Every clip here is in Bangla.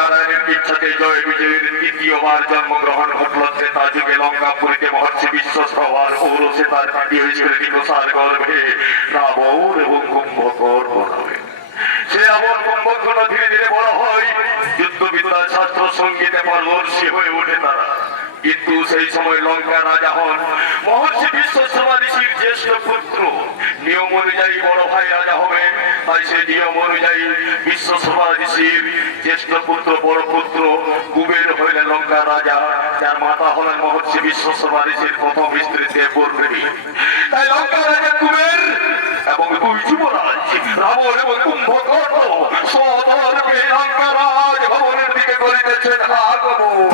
লঙ্কারায়ণের ইচ্ছাতে জয় বিজয়ের দ্বিতীয়বার জন্মগ্রহণ ঘটল ত্রেতা যুগে লঙ্কাপুরীতে মহর্ষি বিশ্বসভার ঔরসে তার কাটি হয়েছিল নিকষার গর্ভে রাবণ এবং কুম্ভকর্ণ নামে। সে রাবণ কুম্ভকর্ণ ধীরে ধীরে বড় হয়, যুদ্ধবিদ্যা শাস্ত্র সঙ্গীতে পারদর্শী হয়ে ওঠে তারা। কিন্তু সেই সময় লঙ্কা রাজা হন মহর্ষি বিশ্বসভা ঋষির জ্যেষ্ঠ পুত্র। নিয়ম অনুযায়ী বড় ভাই রাজা হবে, তাই সে নিয়ম অনুযায়ী বিশ্বসভা ঋষির জ্যেষ্ঠ পুত্র বড় পুত্র কুবের হইলেন লঙ্কা রাজা, যার মাতা হলেন মহর্ষি বিশ্বসভা ঋষির প্রথম স্ত্রী দেববর্ণিনী। তাই লঙ্কা রাজা কুবের এবং দুই যুবরাজ রাবণ এবং কুম্ভকর্ণ সদর্পে লঙ্কা রাজ ভবনের দিকে করিতেছেন আগমন।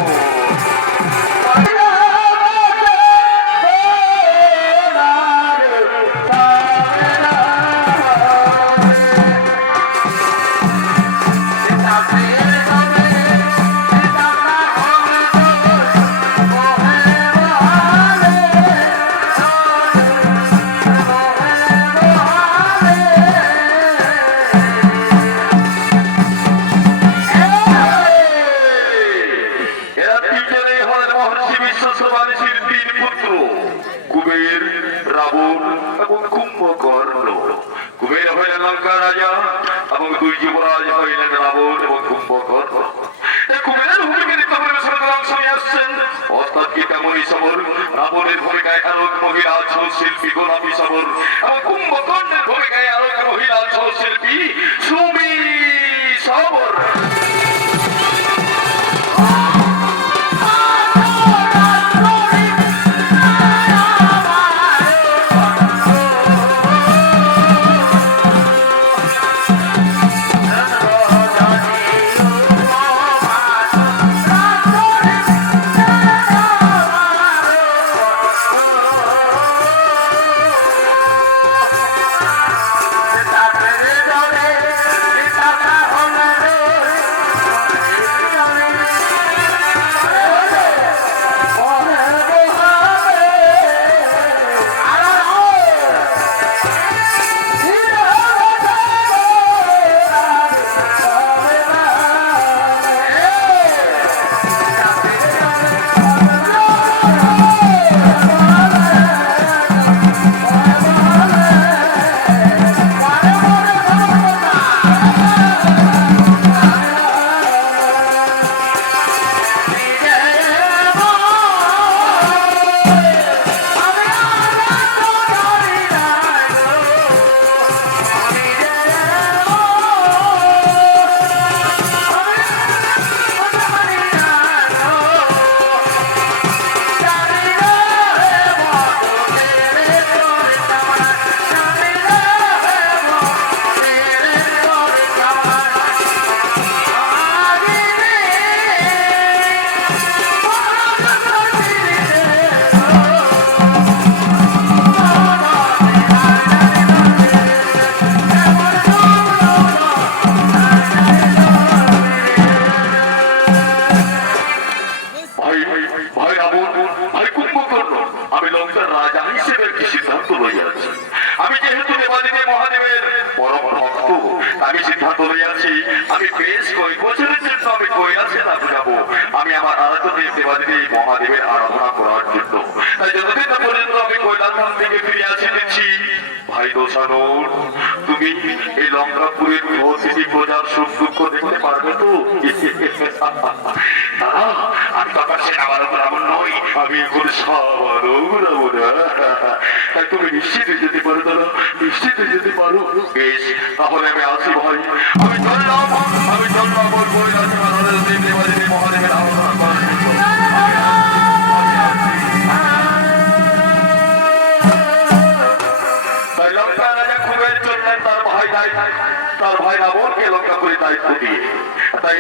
কুবের, রাবণ এবং কুম্ভকর্ণ। কুবের হইলেন লঙ্কা রাজা এবং দুই যুবরাজ হইলেন রাবণ এবং কুম্ভকর্ণ। কুবেরের ভূমিকায় অংশ নিয়ে আসছেন অর্থাৎ গীতামণি সবর, রাবণের ভূমিকায় আরোগ মহিলা শিল্পী গোলাপী সবর এবং কুম্ভকর্ণের ভূমিকায় আরোগ মহিলা শিল্পী সুমি সবর। আমি যেহেতু দেবাদেবী মহাদেবের পরম ভক্ত, আমি সিদ্ধান্ত লইয়াছি আমি বেশ কয়েক বছরের জন্য আমি কৈলাসে যাবো। আমি আমার আরাধ্য দেবাদেবী মহাদেবের আরাধনা করার জন্য। তাই যতদিন না পর্যন্ত আমি কৈলাস ধাম থেকে ফিরে আসিতেছি, ভাই দোষানোর তুমি এই লঙ্কাপুরের প্রতিটি প্রজার সুখ দুঃখ দেখতে পারবে তো? দাদা আমি তো আপনার সেনাবারক রাবণ নই, আমি এখন সাবারক রাবণ। তাই তুমি নিশ্চিত যেতে পারো দাদা, নিশ্চিত যেতে পারো। বেশ, তাহলে আমি আসি ভাই, আমি চললাম মহাদেবের আরাধনা করার জন্য। তার ভাই রাবণকে লঙ্কা করে দায়িত্ব দিয়ে। তাই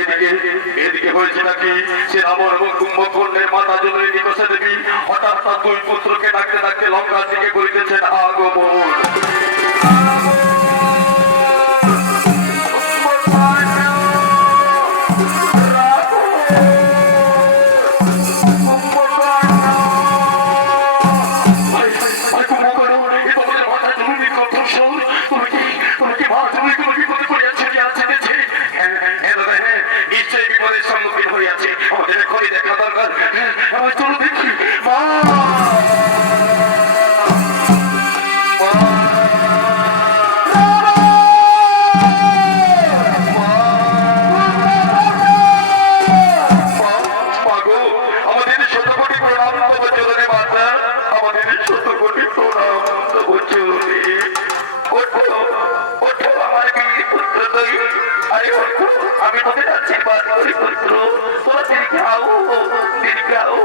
এদিকে হয়েছে নাকি সে রাবণ এবং কুম্ভকর্ণের মাতা জননী নিকষা দেবী হঠাৎ তার দুই পুত্রকে ডাকতে ডাকতে লঙ্কার দিকে করিতেছেন আগমন। আছে, আমাদের এখনই দেখা দরকার। আমার চলো দেখি। মা আমি তোদের আশীর্বাদ করি পুত্র, তোরা দীর্ঘাও দীর্ঘাও।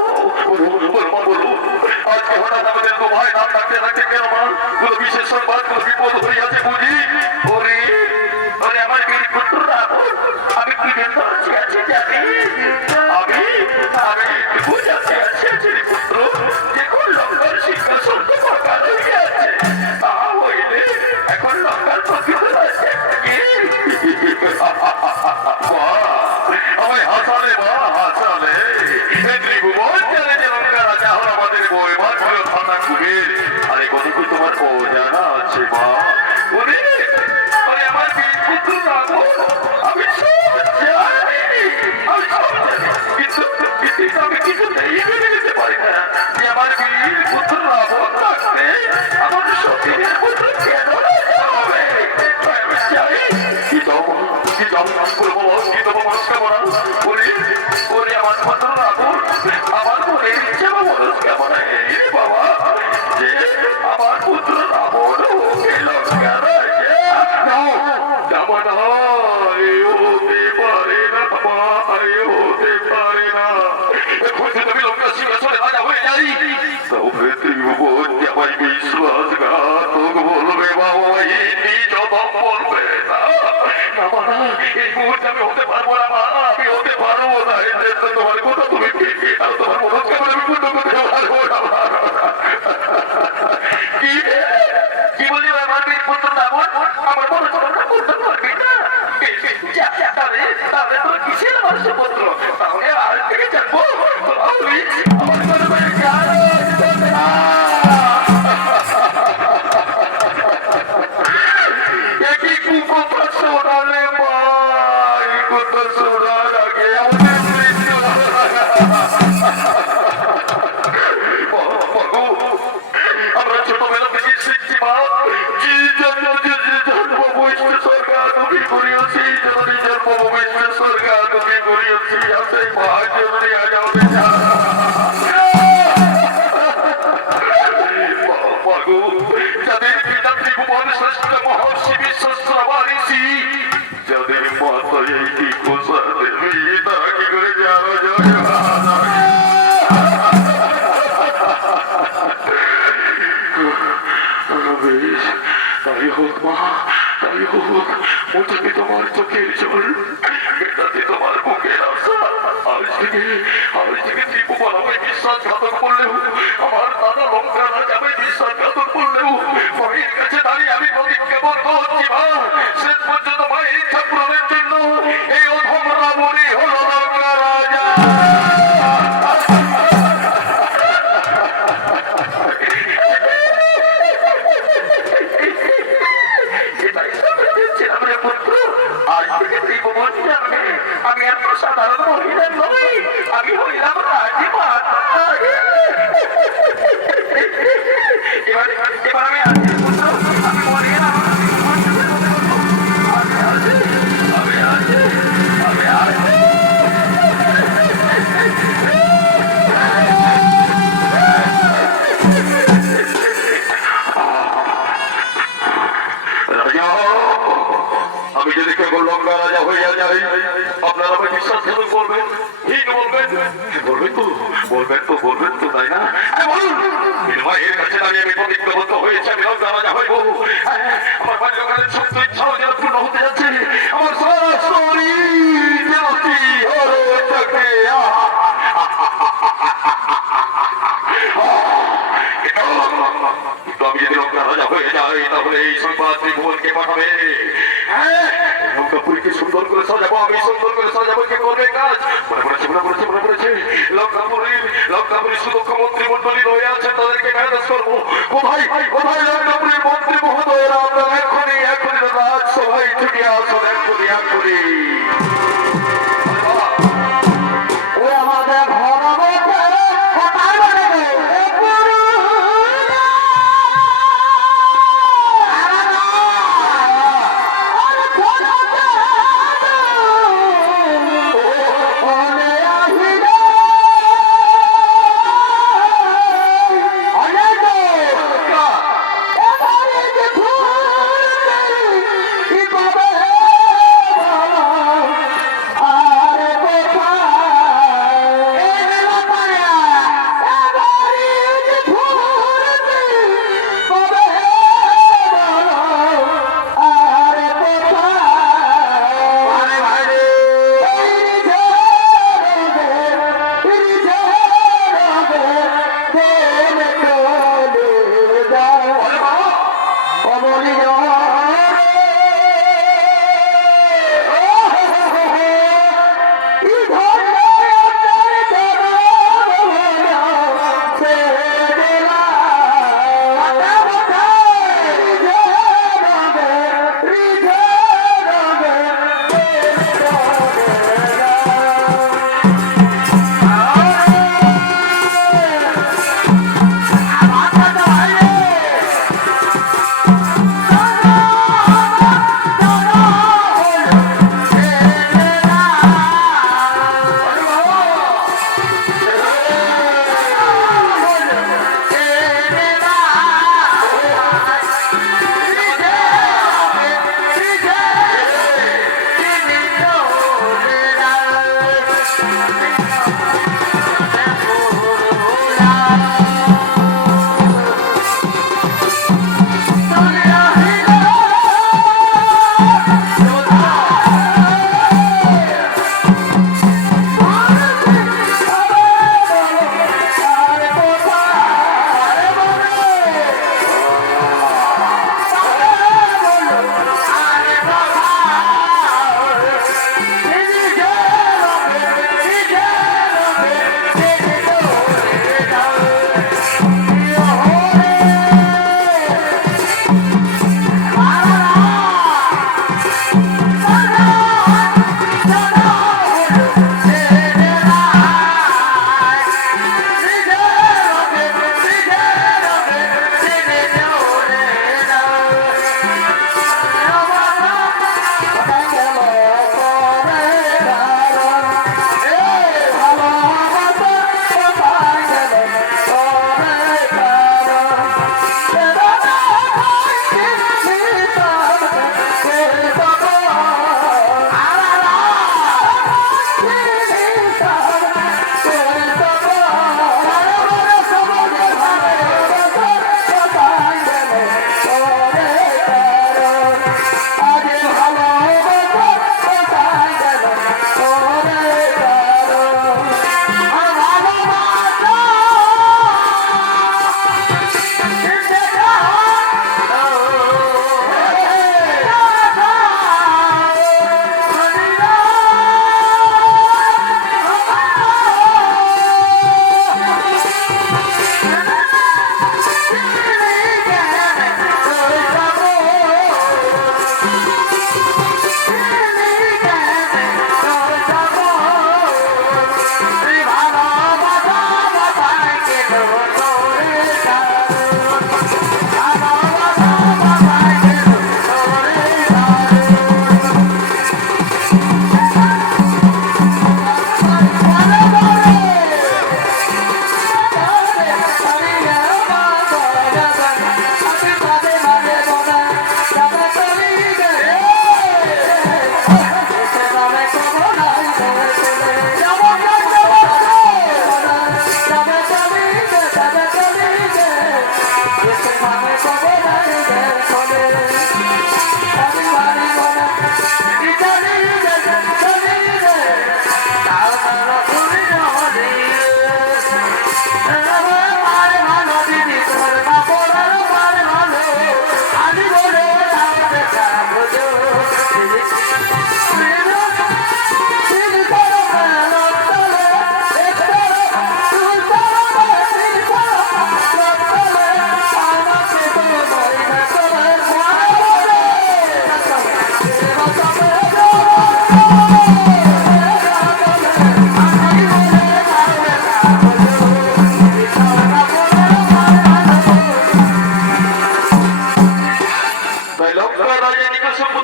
আজকে হঠাৎ আমাদের তো ভাই নাম ডাকতে ডাকতে কেন মা? কোনো বিশেষ সংবাদ, কোনো বিপদ হইয়াছে বুঝি? ওরে ওরে আমার বীর পুত্ররা, আমি কি জন্য আছি জানি? আমি আমি বুঝাতে আছি পুত্র, যে কোন লঙ্কার সিংহাসন তো ফাঁকা রয়ে আছে, তা হইলে এখন লঙ্কার প্রকৃত আছে কি? আমায় হাসালে মা, হাসালে। এই ত্রিভুবন জানে যে লঙ্কা রাজা হল আমাদের বই মা, ছিল থানা কুবের। আরে কত কি তোমার অজানা আছে মা? ওরে ওরে আমার বীর পুত্র রাখো, আমি সব জানি, আমি সব জানি, কিন্তু আমি কিছুতেই মেনে নিতে পারি না যে আমার বীর পুত্র রাখো থাকতে আমার সতীনের পুত্র কেন রাজা হবে? আমি চাই কি যাবো কি যাবো করবো কি দেবো মনস্কামনা। ওরে ওরে আমার পুত্র রাখো, আমার মনের ইচ্ছে বা মনস্কামনা এই রে বাবা, যে আমার পুত্র রাবণ হোকে লঙ্কা রাজা। যাবো না, হতে পারে না বাবা, হতে পারে না। এখন তুমি লঙ্কা সিংহাসনে রাজা হয়ে যাই, তবে ত্রিভুবন আমায় বিশ্বাসঘাতক বলবে বাবা, নিজ বলবে না। এই মুহূর্তে আমি হতে পারবো না মা, আমি হতে পারবো না। তোমার কথা তুমি আর তোমার মনস্কামনা আমি পূর্ণ করতে পারবো না। কি বললি আমার বীর পুত্র রাবণ আমার মনস্কামনা পূর্ণ করবি না? তাহলে তোর কিসের মানুষ পুত্র? তাহলে আর থেকে জানবো আমার একই কুকথা শোনালে মা, এই কথা শোনার আগে আমাদের মৃত্যু। আমরা ছোটবেলা থেকে শিখছি মা, যে জন্ম বৈষ্ণব স্বর্গানুভূতি করিয়াছি, জননী জন্ম বৈষ্ণব স্বর্গানুভূতি করিয়াছি, সেই মা জননী আজ আমাদের যাদের পিতা ত্রিভুবন শ্রেষ্ঠ মহর্ষি বিশ্বস্রবা ঋষি, যাদের মাতা এই টিকুসা দেবী, তারা কি করে যাওয়া যায়? তাই হোক মা, তাই হোক। মোটাতে তোমার চোখের জল, মেটাতে তোমার বুকের আশা। আজ থেকে ত্রিভুবন আমায় বিশ্বাসঘাতক করলেও, আমার দাদা লঙ্কা রাজা আমায় বিশ্বাসঘাতক করলেও, মায়ের কাছে দাঁড়িয়ে আমি প্রতিজ্ঞাবদ্ধ হচ্ছি মা, শেষ পর্যন্ত মায়ের ইচ্ছা পূরণের জন্য এই অধম রাবণই হল লঙ্কা রাজা। আমি এত সাধারণ মহিলা নই, আমি হইলাম রাজীবা। এবার আমি আসি পুত্র, আমি মরে গেলাম। আমি যদি কেবল লঙ্কা রাজা হইয়া যাই, আপনারা আমায় বিশ্বাসঘাতক বলবেন, ঠিক বলবেন, বলবেন তো তাই না? মায়ের কাছে দাঁড়িয়ে আমি প্রতিজ্ঞাবদ্ধ হয়েছি আমি লঙ্কা রাজা হইব। আমার বাল্যকালের সত্য ইচ্ছাও যেন পূর্ণ হতে যাচ্ছে। আমার সারা শরীর যেন আমি যদি লঙ্কা রাজা হয়ে যাই, তাহলে এই সংবাদ ত্রিভুবনকে পাঠাবে। লঙ্কাপুরীকে সুন্দর করে সাজাবো, আমি সুন্দর করে সাজাবো। কে করবে কাজ? মনে পড়েছে। লঙ্কাপুরীর সুদক্ষ মন্ত্রী মন্ডলী রয়ে আছে, তাদেরকে ম্যানেজ করবো। কোথায় লঙ্কাপুরীর মন্ত্রী মহোদয়েরা? আপনারা এখনই রাজসভায় ছুটে আসুন, এখনই।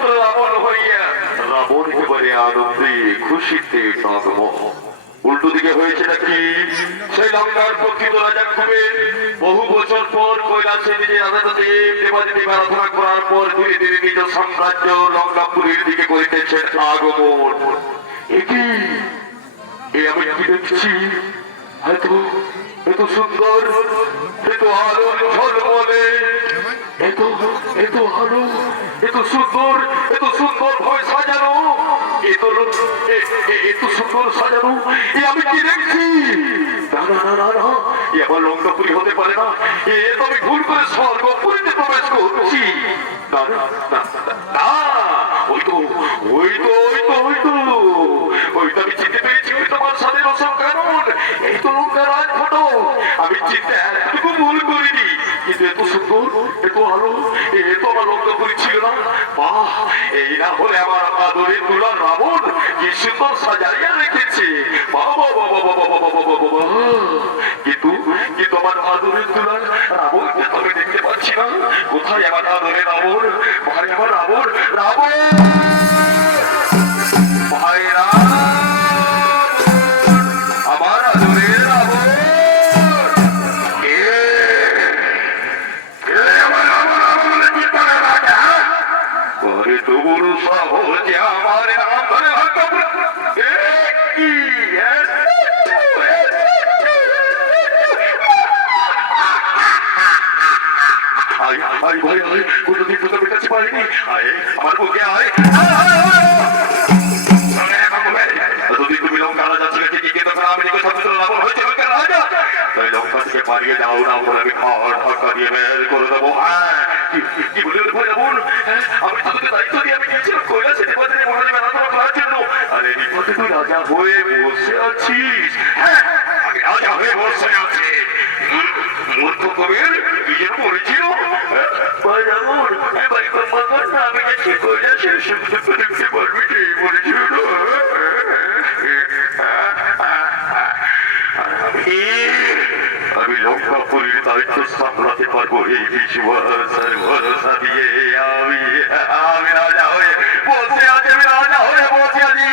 পুত্র রাবণ হইয়া রাবণ একেবারে আনন্দে খুশিতে নগ্ন। উল্টো দিকে হয়েছে নাকি সেই লঙ্কার প্রকৃত রাজা কুবের বহু বছর পর কৈলাসে নিজে দেব দেবাদেব আরাধনা করার পর ধীরে ধীরে নিজ সাম্রাজ্য লঙ্কাপুরীর দিকে করিতেছেন আগমন। এটি আমি কি দেখছি? এত সুন্দর, এত আলোর ঝলমলে, এত আলো, এত সুন্দর ভয় সাজানো, এত সুন্দর সাজানো, আমি কি দেখছি? না না না না না, আমার লঙ্কাপুরী হতে পারে না। তো আমি ভুল করে স্বর্গপুরীতে প্রবেশ করছি। না না না না, ওই তো আমি চিনতে পেরেছি। ওই তোমার সাথে রসম কানুন, এই তো লঙ্কার রাজ ফটো। আমি চিনতে এতটুকু ভুল করিনি, কিন্তু এত সুন্দর, এত আলো, এ তো আমার লঙ্কাপুরী ছিল না। বাহ, এই না হলে আমার আদরের দুলার রাবণ কি সুন্দর সাজাইয়া রেখেছে। কিন্তু আমার আদরের দুলার রাবণকে তবে দেখতে পাচ্ছি না। কোথায় আমার আদরের রাবণ? ভাই আমার রাবণ, ভাইরা আমার আদরের রাবণ, তো বড় সাহস আমার নাম ধরে কোনদিন তো আমি কাছে পারিনি। আমার বুকে আয়, এতদিন তুমি লঙ্কা রাজা ছিলে ঠিকই, কিন্তু আমি রাবণ হয়েছে লঙ্কার রাজা। তাই লঙ্কা থেকে পালিয়ে যাও না বলে আমি খাওয়ার ঢাকা দিয়ে বের করে দেবো। কি বলে রাবণ? আমি তোকে দায়িত্ব দিয়ে আমি গিয়েছিলাম কৈলাসে দেবাদেব মহাদেবের আরাধনা করার জন্য। আরে বিপদে তুই রাজা হয়ে বসে আছিস। হ্যাঁ, আমি রাজা হয়ে বসে আছি। মূর্খ কবির তুই যেন বলেছিল আমি যে কৈলাসের সুযোগ দেখতে পারবি, এই বলেছিল না। আমি লঙ্কাপুরীর দায়িত্ব সামলাতে পারবো এই বিশ্বাসের ভরসা দিয়ে। আমি রাজা হয়ে বসে আছি,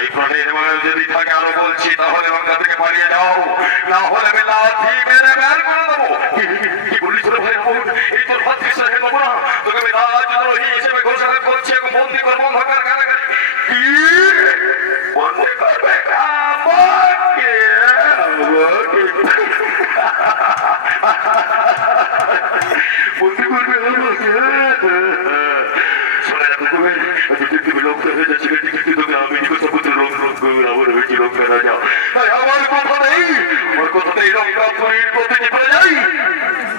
এই প্রাণের মায়া যদি থাকে আরো বলছি, তাহলে লঙ্কা থেকে পালিয়ে যাও, না হলে আমি লাঠি মেরে বের করে দেবো। কি বলিস রে ভাই রাবণ? এই তোর ভাতৃষ্ণ হে দেবো না, তোকে আমি রাজদ্রোহী হিসেবে ঘোষণা করছি এবং বন্দি করবো অন্ধকার কারাগারে। কি বন্দি করবে? বন্দি করবে আমাকে? শোনা রাখো কুবের, তুমি লঙ্কা হয়ে যাচ্ছি, কিন্তু তোকে আমি সমুদ্র রাবণ হয়েছি লঙ্কা রাজা। তাই আমার কথা নেই লঙ্কাপুরীর প্রতিটি প্রজাই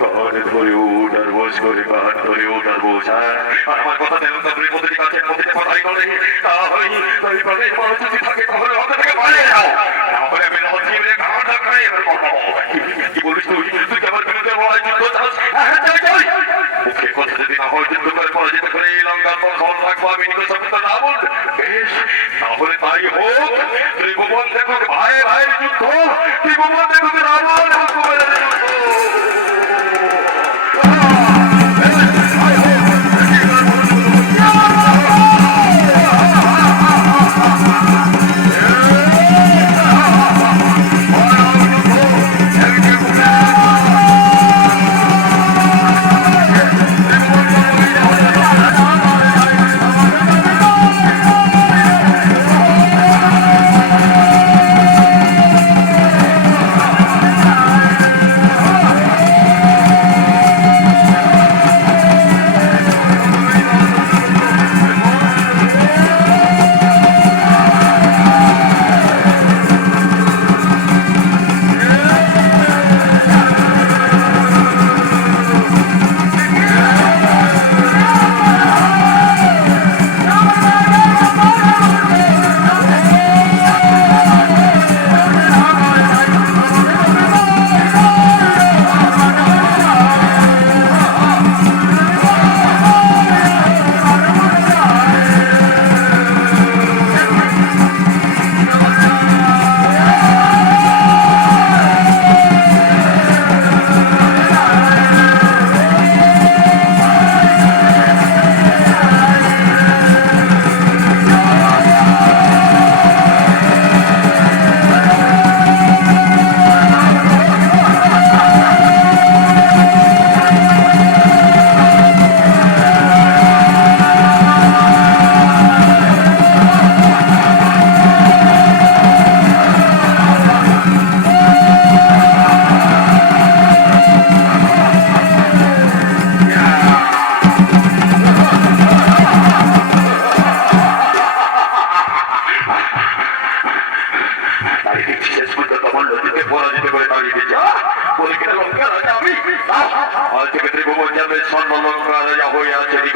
গান ধরে উঠ আর বোঝ করে, গান ধরে উঠ আর বোঝ। আর আমার কথা নেই লঙ্কাপুরীর প্রতিটি গাছের মধ্যে কথাই বলে, তাই প্রাণের মানুষ যদি থাকে তাহলে লঙ্কা থেকে পালিয়ে যাও, না হলে আমি লাঠি মেরে গান ঢাকাই এবার কথা। কি বলিস তুই? তুই আমার বিরুদ্ধে লড়াই যুদ্ধ চাস? মুখে কথা যদি না হয়, যুদ্ধ করে পরাজিত করে এই লঙ্কার পর খবর থাকবো আমি রাবণ। বেশ, তাহলে তাই হোক। ত্রিভুবন দেখুক ভাইয়ের যুদ্ধ, ত্রিভুবন দেখুক রাবণ এবং কুবেরের যুদ্ধ।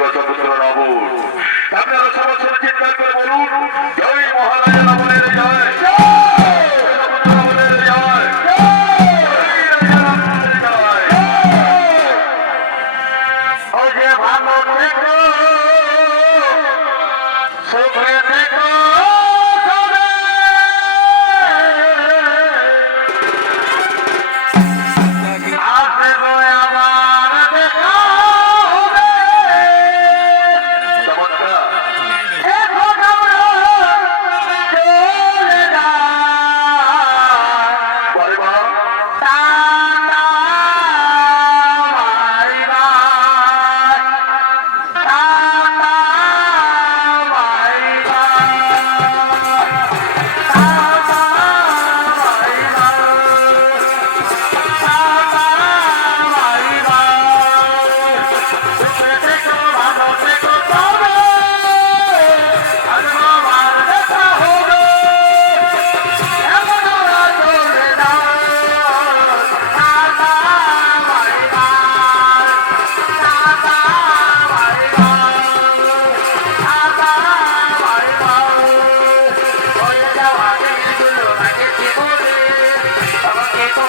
গজপুত্র রাবণ। আপনারা সবার চিৎকার করে বলুন, জয় মহারাজা রাবণের জয়, গজপুত্র রাবণের জয়, জয় রাজা রাবণের জয়। ও যে ভালো থেকো সুখে থেকো সবে, আসবো আবার দেখা হবে। চমৎকার। এখন আমরা চলে যাই, বলে মা, tata bye bye, tata bye bye, tata bye bye, সুখে থেকো ভালো থেকো তবে আসবো আবার দেখা হবে। এখন আমরা চলে যাই, tata bye bye, tata bye bye, tata bye bye. হয়ে যাওয়া দিনগুলো আগে জীবনে আমাকে তো